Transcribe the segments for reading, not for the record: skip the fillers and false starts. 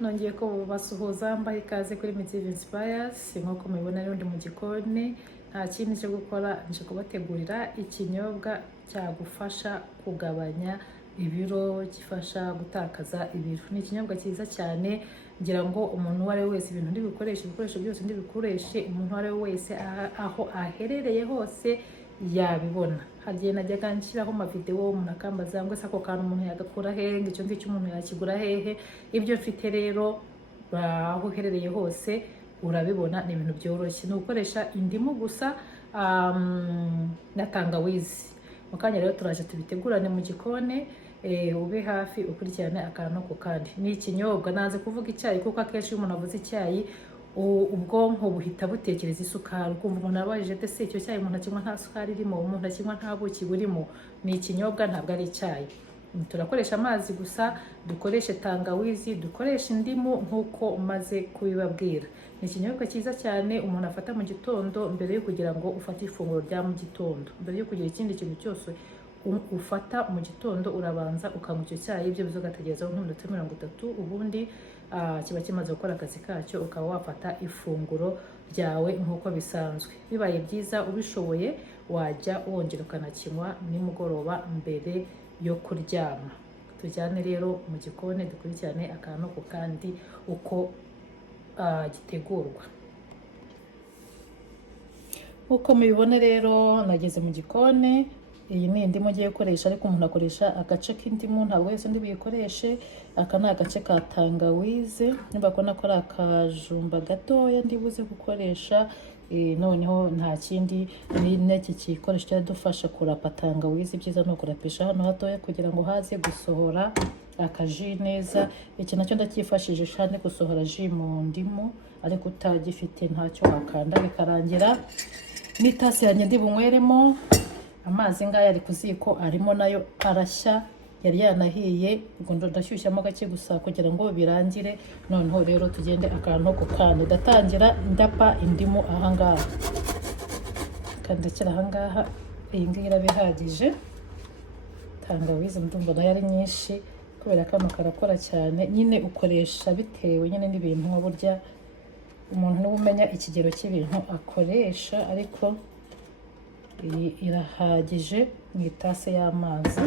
nongeye ko basuhuza mbaha ikaze kuri Mitive Inspires. Nk'uko mubibona rero ndi mu gikoni, nta kindi cyo gukora nje kubategurira ikinyobwa cyagufasha kugabanya ibiro, gifasha gutakaza ibiro. Ni ikinyobwa cyiza cyane, ngira ngo umuntu uwo ari we wese, ibintu ndibikoreshe, ibikoresho byose ndibikoreshe, umuntu uwo ari we wese aho aherereye hose yabibona. Hagiye najyaga nshyiraho amavideo umuntu akambaza ngo se ako kantu umuntu yagakura hehe, ngo icyo ngicyo umuntu yakigura hehe. Ibyo mfite rero aho uherereye hose urabibona, ni ibintu byoroshye. Ni ugukoresha indimu gusa na tangawizi. Mu kanya rero turaje tubitegurane mu gikoni, ube hafi ukurikirane akantu ku kandi. Ni ikinyobwa, naze kuvuga icyayi kuko akenshi iyo umuntu avuze icyayi ubwonko buhita butekereza isukari, ukumva umuntu abajije ate se icyo cyayi umuntu akinywa nta sukari irimo, umuntu akinywa nta buki burimo. Ni ikinyobwa, ntabwo ari icyayi. Turakoresha amazi gusa, dukoreshe tangawizi, dukoreshe indimu nk'uko maze kubibabwira. Ni ikinyobwa cyiza cyane umuntu afata mu gitondo mbere yo kugira ngo ufate ifunguro rya mu gitondo. Mbere yo kugira ikindi kintu cyose ufata mu gitondo, urabanza ukanywa icyo cyayi, ibyo bizogategerezaho nk'iminota 30, ubundi kiba kimaze gukora akazi kacyo, ukaba wafata ifunguro ryawe nk'uko bisanzwe. Bibaye byiza ubishoboye wajya wongera ukanakinywa nimugoroba mbere yo kuryama. Tujyane rero mu gikoni dukurikirane akantu ku kandi uko gitegurwa. Uko mubibona rero nageze mu gikoni. Iyi ni indimu ugiye gukoresha, ariko umuntu akoresha agace k'indimu, ntabwo wese ndi buyikoreshe. Aka ni agace ka tangawizi, niba kubona ko ari akajumba gatoya ndibuze gukoresha. Noneho nta kindi, n'iki gikoresho cyadufasha kurapa tangawizi. Byiza ni ukurapisha hano hatoya kugira ngo haze gusohora akaji neza. Iki nacyo ndacyifashishije ndi gusohora ji mu ndimu, ariko utagifite ntacyo wakanda bikarangira. N'itasi yanjye ndi bunyweremo amazi ngaya ari ku ziko, arimo nayo arashya, yari yanahiye, ubwo ndashyushyamo gake gusa kugira ngo birangire. Noneho rero tugende akantu ku kandi. Ndatangira ndapa indimu ahangaha, kandi ndakira ahangaha. Iyi ngiyi irabihagije. Tangawizi ndumva nayo ari nyinshi kubera kano karakora cyane. Nyine ukoresha bitewe nyine n'ibintu, nko burya umuntu niwe umenya ikigero cy'ibintu akoresha, ariko iyi irahagije mu itase y'amazi.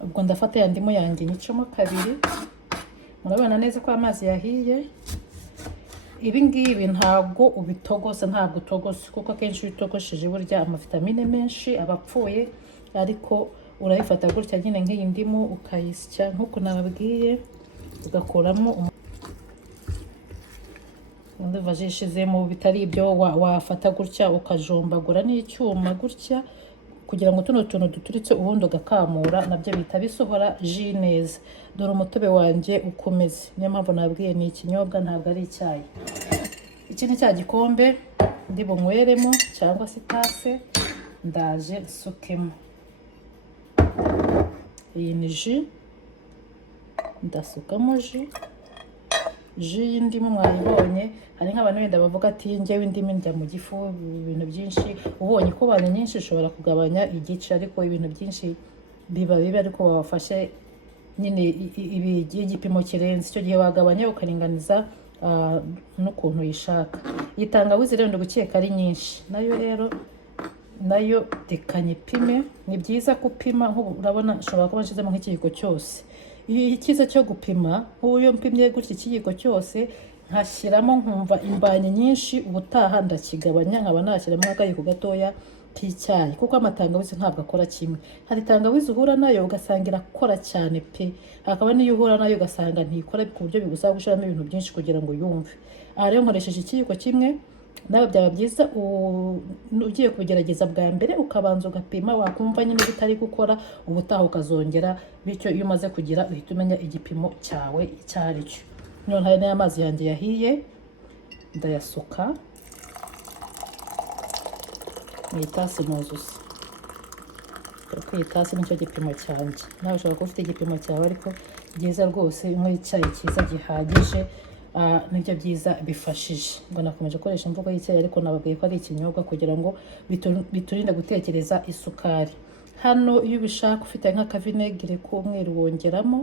Ubwo ndafata ya ndimu yanjye nyicamo kabiri. Murabona neza ko amazi yahiye. Ibi ngibi ntabwo ubitogose, ntabwo utogose, kuko akenshi iyo utogosheje burya amavitamine menshi aba apfuye. Ariko urayifata gutya nyine nk'iyi ndimu ukayisya nk'uko nababwiye, ugakuramo ndumva jishizemo. Bitari ibyo wafata gutya ukajombagura n'icyuma gutya kugira ngo tuno tuntu duturitse ubundi ugakamura, nabyo bihita bisohora ji neza. Dore umutobe wanjye ukomeze. Niyo mpamvu nabwiye ni ikinyobwa, ntabwo ari icyayi. Iki ni cya gikombe ndi bunyweremo cyangwa se itase, ndaje nsukemo. Iyi ni ji, ndasukamo ji y'indimu. Mwayibonye, hari nk'abantu wenda bavuga ati njyewe indimu njya mu gifu, ibintu byinshi. Ubonye ko bane nyinshi ushobora kugabanya igice, ariko ibintu byinshi biba bibi. Ariko wafashe nyine igipimo kirenze, icyo gihe wagabanya ukaringaniza n'ukuntu uyishaka. Iyi tangawizi rero ndagukeka ari nyinshi, nayo reka nyipime. Ni byiza gupima. Urabona nshobora kuba nshizemo nk'ikiyiko cyose. Icyiza cyo gupima, iyo mpimye gutya ikiyiko cyose nkashyiramo nkumva imbanye nyinshi, ubutaha ndakigabanya nkaba nashyiramo akayiko gatoya k'icyayi, kuko amatangawizi ntabwo akora kimwe. Hari tangawizi uhura nayo ugasanga irakora cyane pe, hakaba n'iyo uhura nayo ugasanga ntikora, ku buryo bigusaba gushyiramo ibintu byinshi kugira ngo yumve. Aha rero nkoresheje ikiyiko kimwe. Nawe byaba byiza ugiye kugerageza bwa mbere ukabanza ugapima, wakumva nyine bitari gukora, ubutaha ukazongera. Bityo iyo umaze kugira uhita umenya igipimo cyawe icyo ari cyo. None hari n'amazi yanjye yahiye, ndayasuka mu itasi nuzuza. Kuko iyi tasi nicyo gipimo cyanjye. Nawe ushobora kuba ufite igipimo cyawe, ariko byiza rwose unywa icyayi cyiza gihagije. Nibyo byiza bifashije. Ngo nakomeje gukoresha imvugo y'icyayi, ariko nababwiye ko ari ikinyobwa kugira ngo biturinde gutekereza isukari. Hano iyo ubishaka ufite nk'akavinegere k'umweru wongeramo,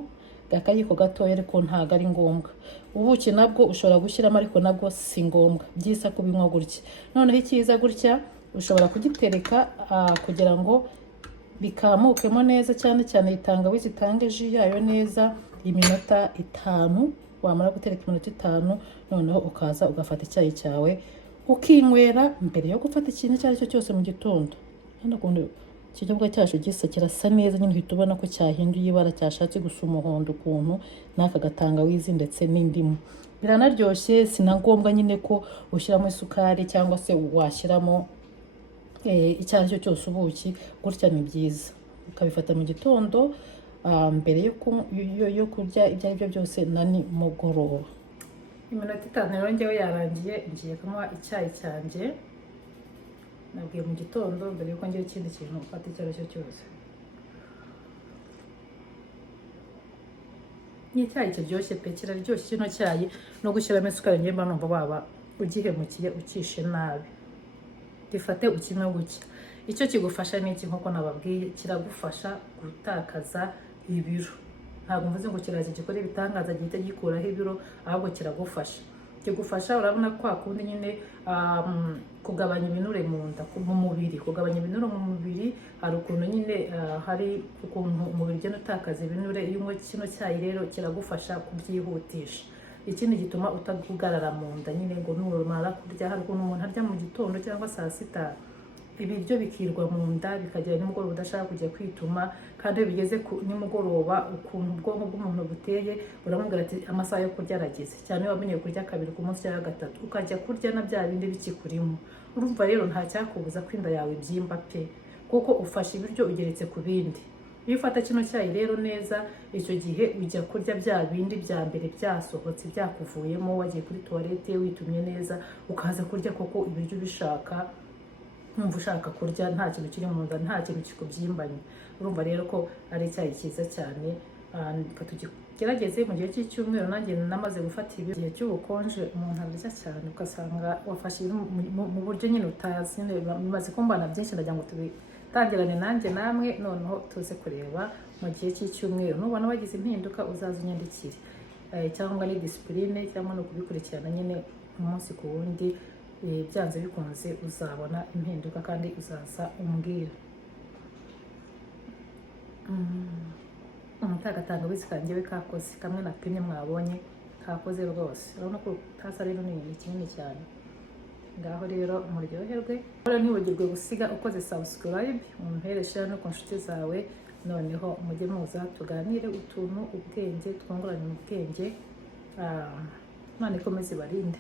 akayiko gatoya ariko ntago ari ngombwa. Ubuki nabwo ushobora gushyiramo ariko nabwo si ngombwa, byiza kubinywa gutya. Noneho ikiza gutya ushobora kugitereka kugira ngo bikamukemo neza, cyane cyane itangawizi itanga ji yayo neza iminota 5. Wamara gutereka iminota 5 noneho ukaza ugafata icyayi cyawe ukinywera mbere yo gufata ikintu icyo ari cyo cyose mu gitondo. Hano ukuntu ikinyobwa cyacu gisa kirasa neza, nyine uhita ubona ko cyahinduye ibara, cyashatse gusa umuhondo ukuntu, n'aka gatangawizi ndetse n'indimu. Biranaryoshye, sinangombwa nyine ko ushyiramo isukari cyangwa se washyiramo icyo ari cyo cyose. Ubuki gutya ni byiza, ukabifata mu gitondo mbere yo kurya ibyo ari byo byose na nimugoroba. Iminota 5 rero njyewe yarangiye, ngiye kunywa icyayi cyanjye. Nabwiye mu gitondo mbere yuko ngira ikindi kintu mfata icyo ari cyo cyose. Ni icyayi kiryoshye pe, kiraryoshye kino cyayi, no gushyiramo isukari njye mba numva waba ugihemukiye ukishe nabi. Gifate ukimwe gutya. Icyo kigufasha ni iki? Nkuko nababwiye, kiragufasha gutakaza ibiro. Ntabwo mvuze ngo kiraza gikora ibitangaza gihita gikuraho ibiro, ahubwo kiragufasha. Kigufasha urabona kwa kundi nyine kugabanya ibinure mu nda, mu mubiri. Kugabanya ibinure mu mubiri hari ukuntu nyine hari ukuntu umubiri ugenda utakaza ibinure. Iyo unywa kino cyayi rero kiragufasha kubyihutisha. Ikindi gituma utagugarara mu nda nyine ngo numara kurya. Hari ukuntu umuntu arya mu gitondo cyangwa saa sita ibiryo bikirwa mu nda, bikagera nimugoroba udashaka kujya kwituma, kandi iyo bigeze nimugoroba ukuntu ubwonko bw'umuntu buteye uramubwira ati amasaha yo kurya arageze. Cyane iyo wamenyeye kurya 2 ku munsi cyangwa 3, ukajya kurya na bya bindi bikikurimo. Urumva rero nta cyakubuza ko inda yawe ibyimba pe, kuko ufashe ibiryo ugeretse ku bindi. Iyo ufata kino cyayi rero neza, icyo gihe ujya kurya bya bindi bya mbere byasohotse byakuvuyemo, wagiye kuri toilette witumye neza, ukaza kurya koko ibiryo ubishaka, numva ushaka kurya nta kintu kiri mu nda, nta kintu kikubyimbanye. Urumva rero ko ari icyayi cyiza cyane. Tugerageze mu gihe cy'icyumweru. Nanjye namaze gufata igihe cy'ubukonje umuntu arya cyane, ugasanga wafashe mu buryo nyine utazi. Bimaze kumbana byinshi, ndagira ngo tubitangirane nanjye namwe, noneho tuze kureba mu gihe cy'icyumweru. Nubona wagize impinduka uzaza unyandikire, cyangwa ni discipline cyangwa no kubikurikirana nyine umunsi ku wundi. Byanze bikunze uzabona impinduka kandi uzaza umbwira. Tagatangawizi kanjyewe kakoze, kamwe napimye mwabonye kakoze rwose. Urabona ko tasa rero ni kinini cyane. Ngaho rero muryoherwe. Ntiwibagirwe gusiga ukoze subscribe, umpere share no ku nshuti zawe. Noneho mujye muza tuganire utuntu ubwenge, twungurane mu bwenge. Imana ikomeze ibarinde.